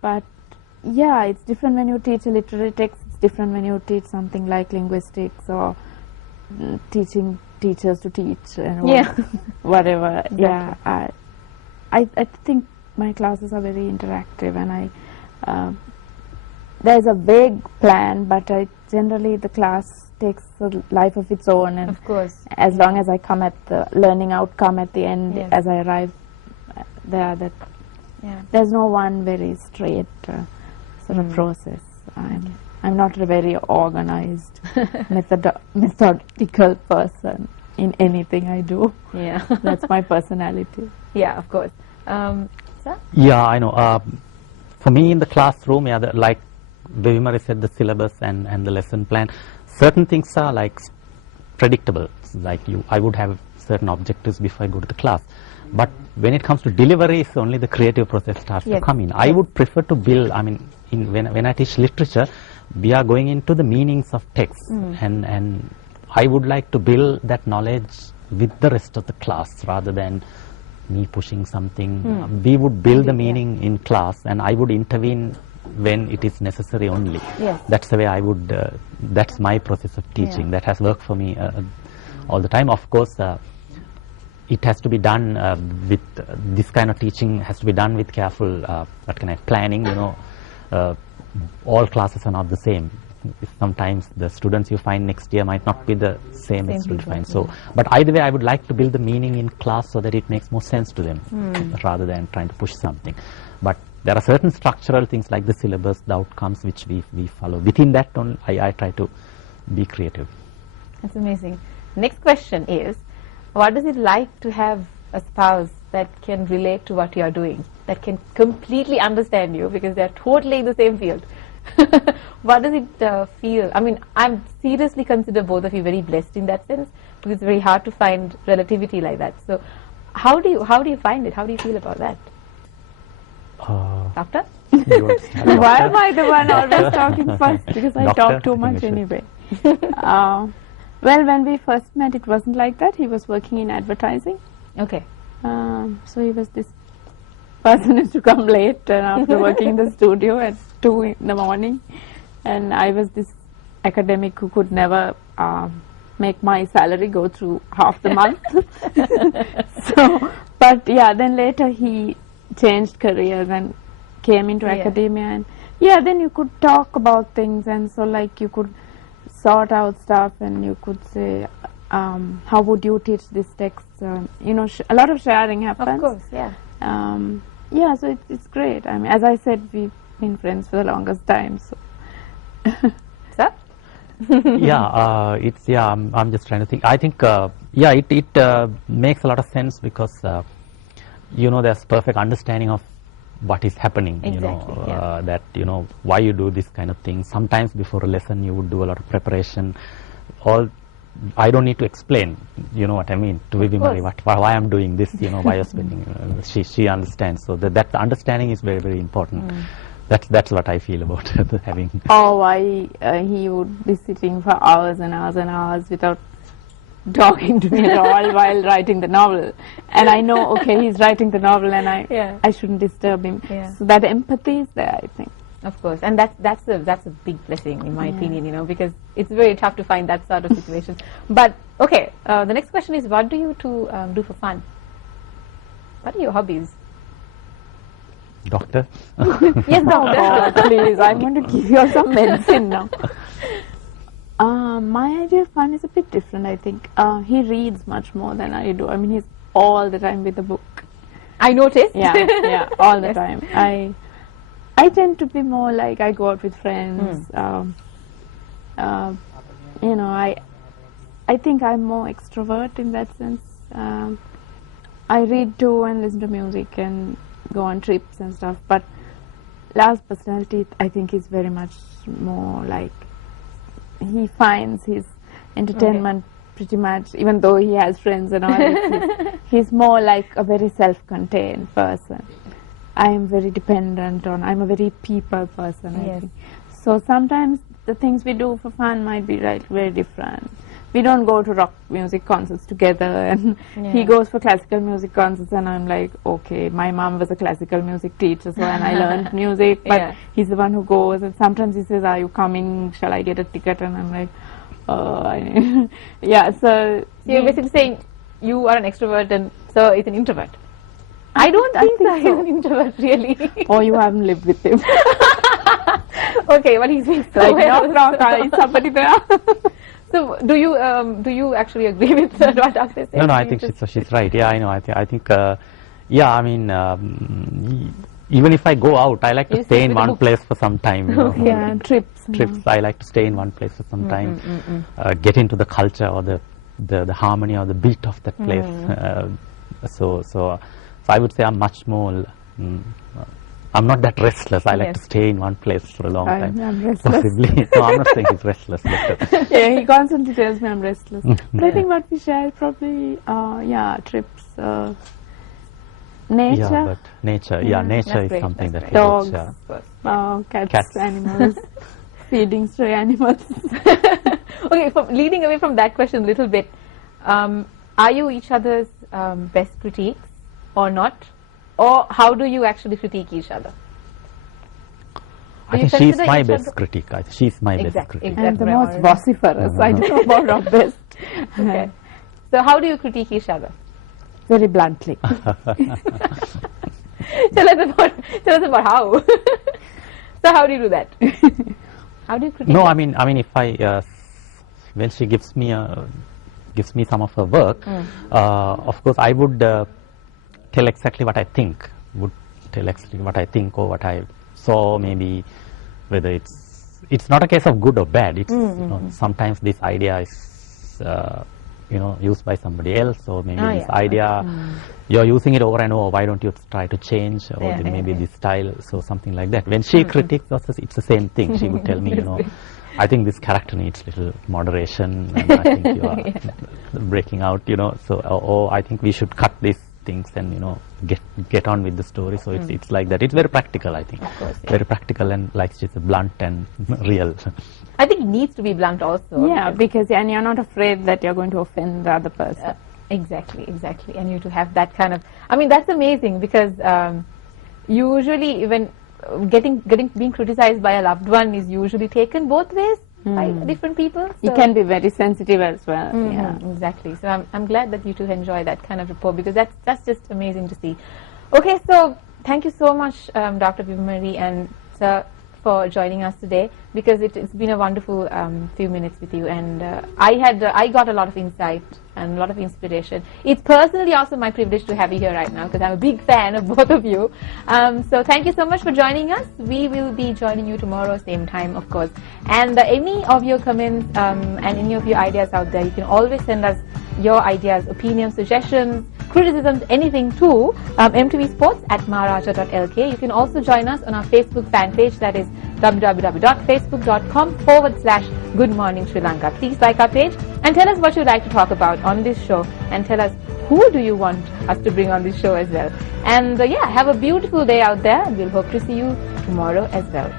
But yeah, it's different when you teach a literary text. It's different when you teach something like linguistics or teaching teachers to teach and whatever. Exactly. Yeah, I think my classes are very interactive, and there's a vague plan, but generally the class takes a life of its own, and Of course. as long as I come at the learning outcome at the end, Yes. as I arrive there, that there's no one very straight sort of process. I'm not a very organized, methodical person in anything I do. Yeah. That's my personality. Yeah, of course. Sir? Yeah, I know. For me in the classroom, yeah, like Vimari said, the syllabus and the lesson plan, certain things are like predictable. Like I would have certain objectives before I go to the class. But when it comes to delivery, it's only the creative process starts to come in. I would prefer to build, I mean, when I teach literature, we are going into the meanings of text, and I would like to build that knowledge with the rest of the class rather than me pushing something. We would build the meaning in class, and I would intervene when it is necessary only. Yes. That's the way I would, that's my process of teaching. That has worked for me all the time. Of course, it has to be done with, this kind of teaching has to be done with careful planning, you know. All classes are not the same. Sometimes the students you find next year might not be the same as students you find. So, but either way, I would like to build the meaning in class so that it makes more sense to them rather than trying to push something. But there are certain structural things like the syllabus, the outcomes which we follow. Within that, I try to be creative. That's amazing. Next question is, what is it like to have a spouse that can relate to what you are doing, that can completely understand you because they are totally in the same field? What does it feel? I mean, I seriously consider both of you very blessed in that sense, because it's very hard to find relativity like that. So, how do you find it? How do you feel about that? Doctor? Why am I the one always talking first? Because I talk too much anyway. Well, when we first met, it wasn't like that. He was working in advertising. Okay. So he was this person who used to come late and after working in the studio at 2 in the morning. And I was this academic who could never make my salary go through half the month. So, but yeah, then later he changed careers and came into academia, and then you could talk about things, and so like you could sort out stuff, and you could say, how would you teach this text? You know, a lot of sharing happens. Of course, yeah. Yeah, so it's great. I mean, as I said, we've been friends for the longest time. So. Sir? I'm just trying to think. I think, it makes a lot of sense because, you know, there's perfect understanding of what is happening, that, you know, why you do this kind of thing. Sometimes before a lesson you would do a lot of preparation. I don't need to explain, you know what I mean, to Vibimari, why I'm doing this, you know, why you're spending, she understands. So that understanding is very, very important. That's what I feel about having. Oh, why he would be sitting for hours and hours and hours without talking to me at all while writing the novel, and I know, okay, he's writing the novel, and I shouldn't disturb him. So that empathy is there, I think. Of course, and that's a big blessing in my opinion, you know, because it's very tough to find that sort of situation. But okay, the next question is, what do you two do for fun? What are your hobbies? Doctor? Yes, doctor. Please, I'm going to give you some medicine now. My idea of fun is a bit different, I think. He reads much more than I do. I mean, he's all the time with the book. I noticed. Yeah, all the time. I tend to be more like, I go out with friends. You know, I think I'm more extrovert in that sense. I read too and listen to music and go on trips and stuff. But Lal's personality, I think, is very much more like, he finds his entertainment pretty much, even though he has friends and all, he's more like a very self-contained person. I am very dependent on, I'm a very people person, I think. So sometimes the things we do for fun might be very different. we don't go to rock music concerts together, and he goes for classical music concerts, and I'm like, okay, my mom was a classical music teacher, so and I learned music, but Yeah. he's the one who goes, and sometimes he says, are you coming, shall I get a ticket, and I'm like, yeah, so You're basically saying you are an extrovert and Sir is an introvert. I don't think think Sir is so. an introvert, really. or you haven't lived with him. Okay, what he's saying. Like, knock, is somebody there? So, do you actually agree with what Dr. said? No, I You think just- she's right. Yeah, I know. I think yeah, I mean, even if I go out, I like to You stay stick in with the one books. place for some time. You know. Yeah, trips. Trips, I like to stay in one place for some time, get into the culture or the harmony or the beat of that place. So I would say I'm much more. I'm not that restless. I like Yes. to stay in one place for a long time. I'm restless. Possibly. No, I'm not saying he's restless. But, Yeah, he constantly tells me I'm restless. But I think what we share probably, yeah, trips, nature, yeah, but nature. Yeah, nature that's is great, something that's that great. relates, Dogs. yeah. cats, Cats. animals, feeding stray animals. Okay, leading away from that question a little bit, are you each other's best critiques or not? Or how do you actually critique each other? I Do you think she's consider my each best other- critic. She's my best Exactly, critic. exactly. And the where I most was. vociferous. I don't know about our best. Okay. So how do you critique each other? Very bluntly. Tell us about how. So how do you do that? How do you critique? No, that? I mean, if I when she gives me some of her work, of course, I would tell exactly what I think. Would tell exactly what I think or what I saw. Maybe whether it's not a case of good or bad. It's you know, sometimes this idea is used by somebody else, or maybe this yeah, idea you're using it over and over. Why don't you try to change, or Yeah, then maybe yeah. this style, so something like that. When she critiques us, it's the same thing. She would tell me, I think this character needs little moderation, and I think you are breaking out, so or I think we should cut these things and get on with the story. So it's like that. It's very practical, I think. Of course, yeah. Very practical, and like she's blunt and real. I think it needs to be blunt also. Yeah, because and you're not afraid that you're going to offend the other person. Exactly. And you to have that kind of, I mean, that's amazing because usually when being criticized by a loved one is usually taken both ways by different people. You So- can be very sensitive as well. Mhm, Yeah. exactly. So I'm glad that you two enjoy that kind of rapport because that's just amazing to see. Okay, so thank you so much, Dr. Vibhamari and Sir, for joining us today because it's been a wonderful few minutes with you, and I got a lot of insight and a lot of inspiration. It's personally also my privilege to have you here right now because I'm a big fan of both of you. So thank you so much for joining us. We will be joining you tomorrow, same time, of course. And any of your comments and any of your ideas out there, you can always send us your ideas, opinions, suggestions, criticisms, anything to mtvsports@maharaja.lk. You can also join us on our Facebook fan page, that is www.facebook.com/Good Morning Sri Lanka. Please like our page and tell us what you'd like to talk about on this show, and tell us who do you want us to bring on this show as well. And yeah, have a beautiful day out there, and we'll hope to see you tomorrow as well.